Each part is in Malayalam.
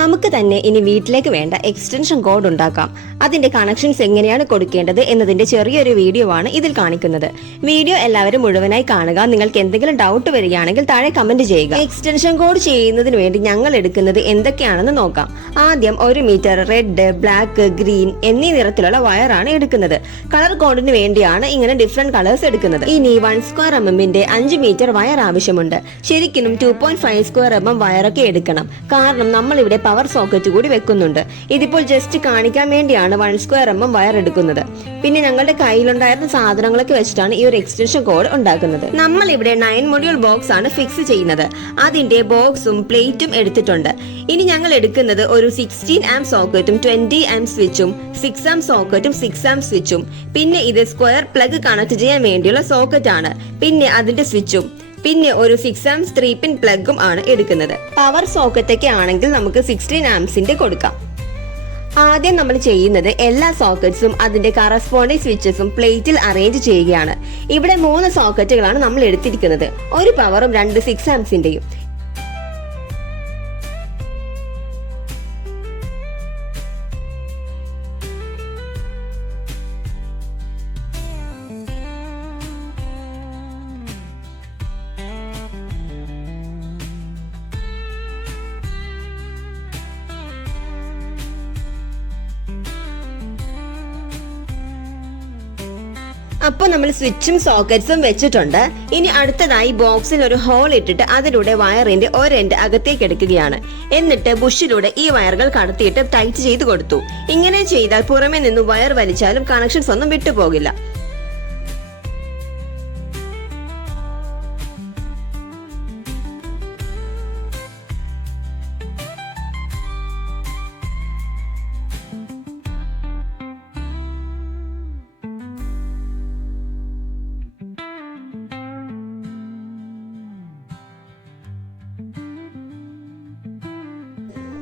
നമുക്ക് തന്നെ ഇനി വീട്ടിലേക്ക് വേണ്ട എക്സ്റ്റൻഷൻ കോഡ് ഉണ്ടാക്കാം. അതിന്റെ കണക്ഷൻസ് എങ്ങനെയാണ് കൊടുക്കേണ്ടത് എന്നതിന്റെ ചെറിയൊരു വീഡിയോ ആണ് ഇതിൽ കാണിക്കുന്നത്. വീഡിയോ എല്ലാവരും മുഴുവനായി കാണുക. നിങ്ങൾക്ക് എന്തെങ്കിലും ഡൗട്ട് വരികയാണെങ്കിൽ താഴെ കമന്റ് ചെയ്യുക. എക്സ്റ്റൻഷൻ കോഡ് ചെയ്യുന്നതിന് വേണ്ടി ഞങ്ങൾ എടുക്കുന്നത് എന്തൊക്കെയാണെന്ന് നോക്കാം. ആദ്യം 1 മീറ്റർ റെഡ്, ബ്ലാക്ക്, ഗ്രീൻ എന്നീ നിറത്തിലുള്ള വയറാണ് എടുക്കുന്നത്. കളർ കോഡിന് വേണ്ടിയാണ് ഇങ്ങനെ ഡിഫറെന്റ് കളേഴ്സ് എടുക്കുന്നത്. ഇനി 1 സ്ക്വയർ എംഎമ്മിന്റെ 5 മീറ്റർ വയർ ആവശ്യമുണ്ട്. ശരിക്കും 2.5 സ്ക്വയർ എംഎം വയറൊക്കെ എടുക്കണം. കാരണം നമ്മൾ ഇവിടെ പവർ സോക്കറ്റ് കൂടി വെക്കുന്നുണ്ട്. ഇതിപ്പോൾ ജസ്റ്റ് കാണിക്കാൻ വേണ്ടിയാണ് 1 സ്ക്വയർ എംഎം വയർ എടുക്കുന്നത്. പിന്നെ ഞങ്ങളുടെ കയ്യിലുണ്ടായിരുന്ന സാധനങ്ങളൊക്കെ വെച്ചിട്ടാണ് ഈ ഒരു എക്സ്റ്റൻഷൻ കോഡ് ഉണ്ടാക്കുന്നത്. നമ്മൾ ഇവിടെ 9 മൊഡ്യൂൾ ബോക്സ് ആണ് ഫിക്സ് ചെയ്യുന്നത്. അതിന്റെ ബോക്സും പ്ലേറ്റും എടുത്തിട്ടുണ്ട്. ഇനി ഞങ്ങൾ എടുക്കുന്നത് ഒരു 16 ആംപ് സോക്കറ്റും 20 ആംപ് സ്വിച്ചും 6 ആംപ് സോക്കറ്റും 6 ആംപ് സ്വിച്ചും പിന്നെ ഇത് സ്ക്വയർ പ്ലഗ് കണക്ട് ചെയ്യാൻ വേണ്ടിയുള്ള സോക്കറ്റ് ആണ്. പിന്നെ അതിന്റെ സ്വിച്ചും പിന്നെ ഒരു 6 ആംപ്സ് 3 പിൻ പ്ലഗും ആണ് എടുക്കുന്നത്. പവർ സോക്കറ്റൊക്കെ ആണെങ്കിൽ നമുക്ക് 16 ആംപ്സിന്റെ കൊടുക്കാം. ആദ്യം നമ്മൾ ചെയ്യുന്നത് എല്ലാ സോക്കറ്റ്സും അതിന്റെ കറസ്പോണ്ടിങ് സ്വിച്ചസും പ്ലേറ്റിൽ അറേഞ്ച് ചെയ്യുകയാണ്. ഇവിടെ 3 സോക്കറ്റുകളാണ് നമ്മൾ എടുത്തിരിക്കുന്നത്. ഒരു പവറും 2 6 ആംപ്സിന്റെയും. അപ്പോൾ നമ്മൾ സ്വിച്ചും സോക്കറ്റ്സും വെച്ചിട്ടുണ്ട്. ഇനി അടുത്തതായി ബോക്സിൽ ഒരു ഹോൾ ഇട്ടിട്ട് അതിലൂടെ വയറിന്റെ ഒരെൻഡ് അകത്തേക്ക് എടുക്കുകയാണ്. എന്നിട്ട് ബുഷിലൂടെ ഈ വയറുകൾ കടത്തിയിട്ട് ടൈറ്റ് ചെയ്ത് കൊടുത്തു. ഇങ്ങനെ ചെയ്താൽ പുറമെ നിന്ന് വയർ വലിച്ചാലും കണക്ഷൻസ് ഒന്നും വിട്ടുപോകില്ല.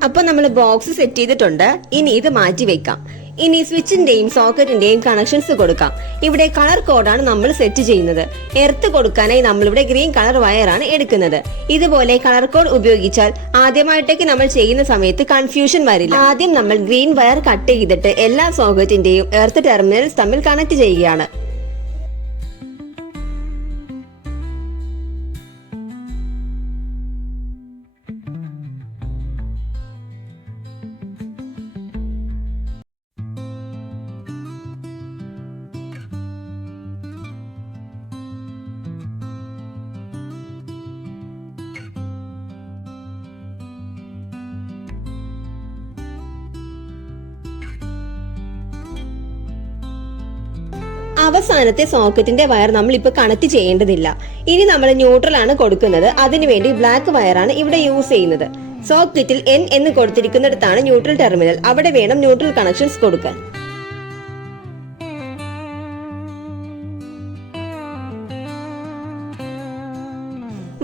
അപ്പൊ നമ്മൾ ബോക്സ് സെറ്റ് ചെയ്തിട്ടുണ്ട്. ഇനി ഇത് മാറ്റി വെക്കാം. ഇനി സ്വിച്ചിന്റെയും സോക്കറ്റിന്റെയും കണക്ഷൻസ് കൊടുക്കാം. ഇവിടെ കളർ കോഡാണ് നമ്മൾ സെറ്റ് ചെയ്യുന്നത്. എർത്ത് കൊടുക്കാനായി നമ്മളിവിടെ ഗ്രീൻ കളർ വയറാണ് എടുക്കുന്നത്. ഇതുപോലെ കളർ കോഡ് ഉപയോഗിച്ചാൽ ആദ്യമായിട്ടേക്ക് നമ്മൾ ചെയ്യുന്ന സമയത്ത് കൺഫ്യൂഷൻ വരില്ല. ആദ്യം നമ്മൾ ഗ്രീൻ വയർ കട്ട് ചെയ്തിട്ട് എല്ലാ സോക്കറ്റിന്റെയും എർത്ത് ടെർമിനൽസ് തമ്മിൽ കണക്ട് ചെയ്യുകയാണ്. അവസാനത്തെ സോക്കറ്റിന്റെ വയർ നമ്മൾ ഇപ്പൊ കണക്ട് ചെയ്യേണ്ടതില്ല. ഇനി നമ്മൾ ന്യൂട്രൽ ആണ് കൊടുക്കുന്നത്. അതിനുവേണ്ടി ബ്ലാക്ക് വയറാണ് ഇവിടെ യൂസ് ചെയ്യുന്നത്. സോക്കറ്റിൽ N എന്ന് കൊടുത്തിരിക്കുന്നിടത്താണ് ന്യൂട്രൽ ടെർമിനൽ. അവിടെ വേണം ന്യൂട്രൽ കണക്ഷൻസ് കൊടുക്കാൻ.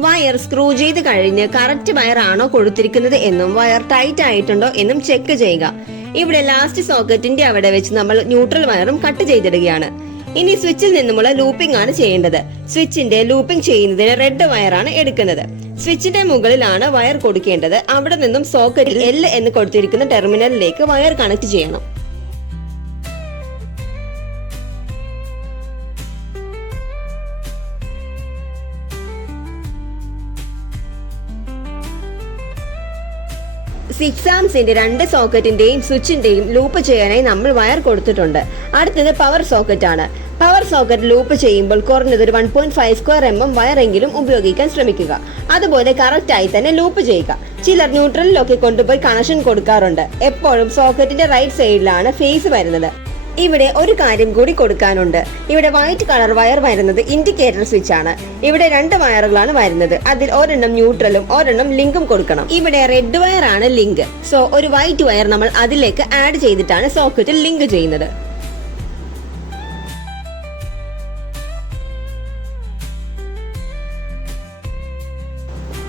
വയർ സ്ക്രൂ ചെയ്ത് കഴിഞ്ഞ് കറക്റ്റ് വയർ ആണോ കൊടുത്തിരിക്കുന്നത് എന്നും വയർ ടൈറ്റ് ആയിട്ടുണ്ടോ എന്നും ചെക്ക് ചെയ്യുക. ഇവിടെ ലാസ്റ്റ് സോക്കറ്റിന്റെ അവിടെ വെച്ച് നമ്മൾ ന്യൂട്രൽ വയറും കട്ട് ചെയ്തിടുകയാണ്. ഇനി സ്വിച്ചിൽ നിന്നുമുള്ള ലൂപ്പിംഗ് ആണ് ചെയ്യേണ്ടത്. സ്വിച്ചിന്റെ ലൂപ്പിംഗ് ചെയ്യുന്നതിന് റെഡ് വയറാണ് എടുക്കുന്നത്. സ്വിച്ചിന്റെ മുകളിലാണ് വയർ കൊടുക്കേണ്ടത്. അവിടെ നിന്നും സോക്കറ്റിൽ L എന്ന് കൊടുത്തിരിക്കുന്ന ടെർമിനലിലേക്ക് വയർ കണക്ട് ചെയ്യണം. സിക്സ് ആംസിന്റെ 2 സോക്കറ്റിന്റെയും സ്വിച്ചിന്റെയും ലൂപ്പ് ചെയ്യാനായി നമ്മൾ വയർ കൊടുത്തിട്ടുണ്ട്. അടുത്തത് പവർ സോക്കറ്റ് ആണ്. പവർ സോക്കറ്റ് ലൂപ്പ് ചെയ്യുമ്പോൾ കുറഞ്ഞത് ഒരു 1.5 സ്ക്വയർ എംഎം വയറെങ്കിലും ഉപയോഗിക്കാൻ ശ്രമിക്കുക. അതുപോലെ കറക്റ്റ് ആയി തന്നെ ലൂപ്പ് ചെയ്യുക. ചിലർ ന്യൂട്രലിലൊക്കെ കൊണ്ടുപോയി കണക്ഷൻ കൊടുക്കാറുണ്ട്. എപ്പോഴും സോക്കറ്റിന്റെ റൈറ്റ് സൈഡിലാണ് ഫേസ് വരുന്നത്. ഇവിടെ ഒരു കാര്യം കൂടി കൊടുക്കാനുണ്ട്. ഇവിടെ വൈറ്റ് കളർ വയർ വരുന്നത് ഇൻഡിക്കേറ്റർ സ്വിച്ച് ആണ്. ഇവിടെ 2 വയറുകളാണ് വരുന്നത്. അതിൽ ഒരെണ്ണം ന്യൂട്രലും ഒരെണ്ണം ലിങ്കും കൊടുക്കണം. ഇവിടെ റെഡ് വയർ ആണ് ലിങ്ക്. സോ ഒരു വൈറ്റ് വയർ നമ്മൾ അതിലേക്ക് ആഡ് ചെയ്തിട്ടാണ് സോക്കറ്റിൽ ലിങ്ക് ചെയ്യുന്നത്.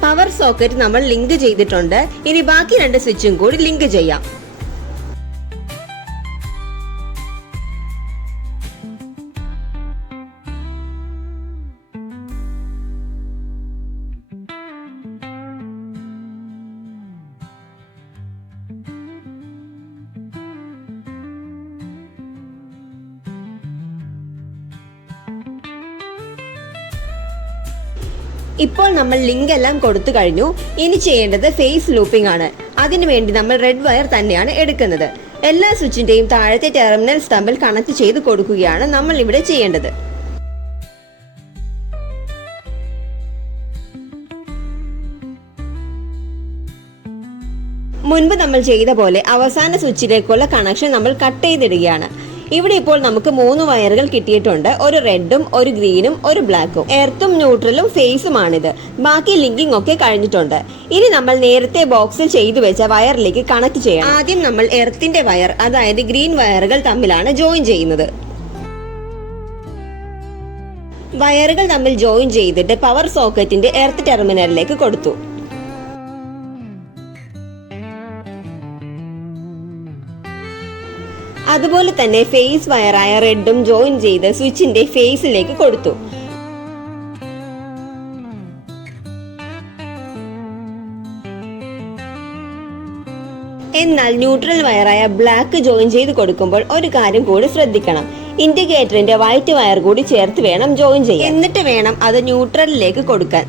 പവർ സോക്കറ്റ് നമ്മൾ ലിങ്ക് ചെയ്തിട്ടുണ്ട്. ഇനി ബാക്കി 2 സ്വിച്ചും കൂടി ലിങ്ക് ചെയ്യാം. ഇപ്പോൾ നമ്മൾ ലിങ്ക് എല്ലാം കൊടുത്തു കഴിഞ്ഞു. ഇനി ചെയ്യേണ്ടത് ഫേസ് ലൂപ്പിംഗ് ആണ്. അതിനുവേണ്ടി നമ്മൾ റെഡ് വയർ തന്നെയാണ് എടുക്കുന്നത്. എല്ലാ സ്വിച്ചിന്റെയും താഴത്തെ ടെർമിനൽസ് തമ്മിൽ കണക്ട് ചെയ്ത് കൊടുക്കുകയാണ് നമ്മൾ ഇവിടെ ചെയ്യേണ്ടത്. മുൻപ് നമ്മൾ ചെയ്ത പോലെ അവസാന സ്വിച്ചിലേക്കുള്ള കണക്ഷൻ നമ്മൾ കട്ട് ചെയ്തിടുകയാണ്. ഇവിടെ ഇപ്പോൾ നമുക്ക് 3 വയറുകൾ കിട്ടിയിട്ടുണ്ട്. ഒരു റെഡും ഒരു ഗ്രീനും ഒരു ബ്ലാക്കും. എർത്തും ന്യൂട്രലും ഫേസുമാണിത്. ബാക്കി ലിങ്കിങ് ഒക്കെ കഴിഞ്ഞിട്ടുണ്ട്. ഇനി നമ്മൾ നേരത്തെ ബോക്സിൽ ചെയ്തു വെച്ച വയറിലേക്ക് കണക്ട് ചെയ്യണം. ആദ്യം നമ്മൾ എർത്തിന്റെ വയർ, അതായത് ഗ്രീൻ വയറുകൾ തമ്മിലാണ് ജോയിൻ ചെയ്യുന്നത്. വയറുകൾ തമ്മിൽ ജോയിൻ ചെയ്തിട്ട് പവർ സോക്കറ്റിന്റെ എർത്ത് ടെർമിനലിലേക്ക് കൊടുത്തു. അതുപോലെ തന്നെ ഫേസ് വയറായ റെഡും ജോയിൻ ചെയ്ത് സ്വിച്ചിന്റെ ഫേസിലേക്ക് കൊടുത്തു. എന്നാൽ ന്യൂട്രൽ വയറായ ബ്ലാക്ക് ജോയിൻ ചെയ്ത് കൊടുക്കുമ്പോൾ ഒരു കാര്യം കൂടി ശ്രദ്ധിക്കണം. ഇൻഡിക്കേറ്ററിന്റെ വൈറ്റ് വയർ കൂടി ചേർത്ത് വേണം ജോയിൻ ചെയ്യാൻ. എന്നിട്ട് വേണം അത് ന്യൂട്രലിലേക്ക് കൊടുക്കാൻ.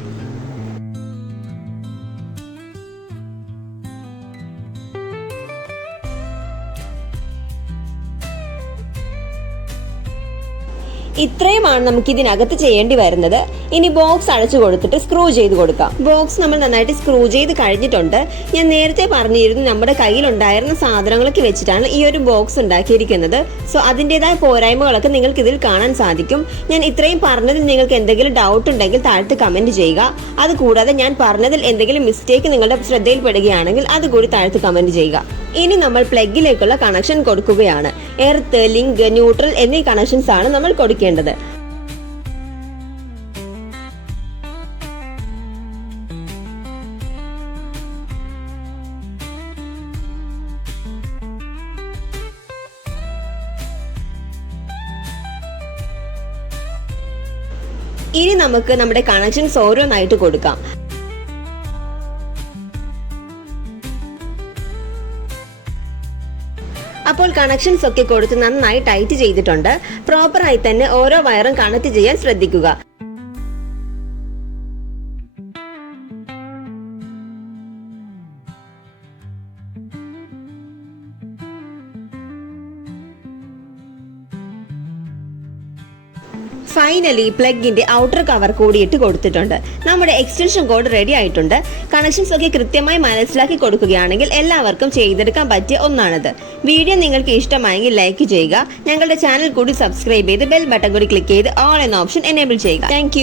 ഇത്രയുമാണ് നമുക്ക് ഇതിനകത്ത് ചെയ്യേണ്ടി വരുന്നത്. ഇനി ബോക്സ് അടച്ചു കൊടുത്തിട്ട് സ്ക്രൂ ചെയ്ത് കൊടുക്കാം. ബോക്സ് നമ്മൾ നന്നായിട്ട് സ്ക്രൂ ചെയ്ത് കഴിഞ്ഞിട്ടുണ്ട്. ഞാൻ നേരത്തെ പറഞ്ഞിരുന്നു നമ്മുടെ കയ്യിലുണ്ടായിരുന്ന സാധനങ്ങളൊക്കെ വെച്ചിട്ടാണ് ഈ ഒരു ബോക്സ് ഉണ്ടാക്കിയിരിക്കുന്നത്. സോ അതിൻ്റെതായ പോരായ്മകളൊക്കെ നിങ്ങൾക്ക് ഇതിൽ കാണാൻ സാധിക്കും. ഞാൻ ഇത്രയും പറഞ്ഞതിൽ നിങ്ങൾക്ക് എന്തെങ്കിലും ഡൗട്ട് ഉണ്ടെങ്കിൽ താഴത്ത് കമന്റ് ചെയ്യുക. അതുകൂടാതെ ഞാൻ പറഞ്ഞതിൽ എന്തെങ്കിലും മിസ്റ്റേക്ക് നിങ്ങളുടെ ശ്രദ്ധയിൽപ്പെടുകയാണെങ്കിൽ അതുകൂടി താഴത്ത് കമന്റ് ചെയ്യുക. ഇനി നമ്മൾ പ്ലഗിലേക്കുള്ള കണക്ഷൻ കൊടുക്കുകയാണ്. എർത്ത്, ലിങ്ക്, ന്യൂട്രൽ എന്നീ കണക്ഷൻസ് ആണ് നമ്മൾ കൊടുക്കേണ്ടത്. ഇനി നമുക്ക് നമ്മുടെ കണക്ഷൻസ് ഓരോന്നായിട്ട് കൊടുക്കാം. അപ്പോൾ കണക്ഷൻസ് ഒക്കെ കൊടുത്ത് നന്നായി ടൈറ്റ് ചെയ്തിട്ടുണ്ട്. പ്രോപ്പറായി തന്നെ ഓരോ വയറും കണക്ട് ചെയ്യാൻ ശ്രദ്ധിക്കുക. ഫൈനലി പ്ലഗിന്റെ ഔട്ടർ കവർ കൂടി ഇട്ട് കൊടുത്തിട്ടുണ്ട്. നമ്മുടെ എക്സ്റ്റൻഷൻ കോഡ് റെഡി ആയിട്ടുണ്ട്. കണക്ഷൻസ് ഒക്കെ കൃത്യമായി മനസ്സിലാക്കി കൊടുക്കുകയാണെങ്കിൽ എല്ലാവർക്കും ചെയ്തെടുക്കാൻ പറ്റിയ ഒന്നാണിത്. വീഡിയോ നിങ്ങൾക്ക് ഇഷ്ടമായെങ്കിൽ ലൈക്ക് ചെയ്യുക. ഞങ്ങളുടെ ചാനൽ കൂടി സബ്സ്ക്രൈബ് ചെയ്ത് ബെൽ ബട്ടൺ കൂടി ക്ലിക്ക് ചെയ്ത് ഓൾ എന്ന ഓപ്ഷൻ എനേബിൾ ചെയ്യുക. താങ്ക്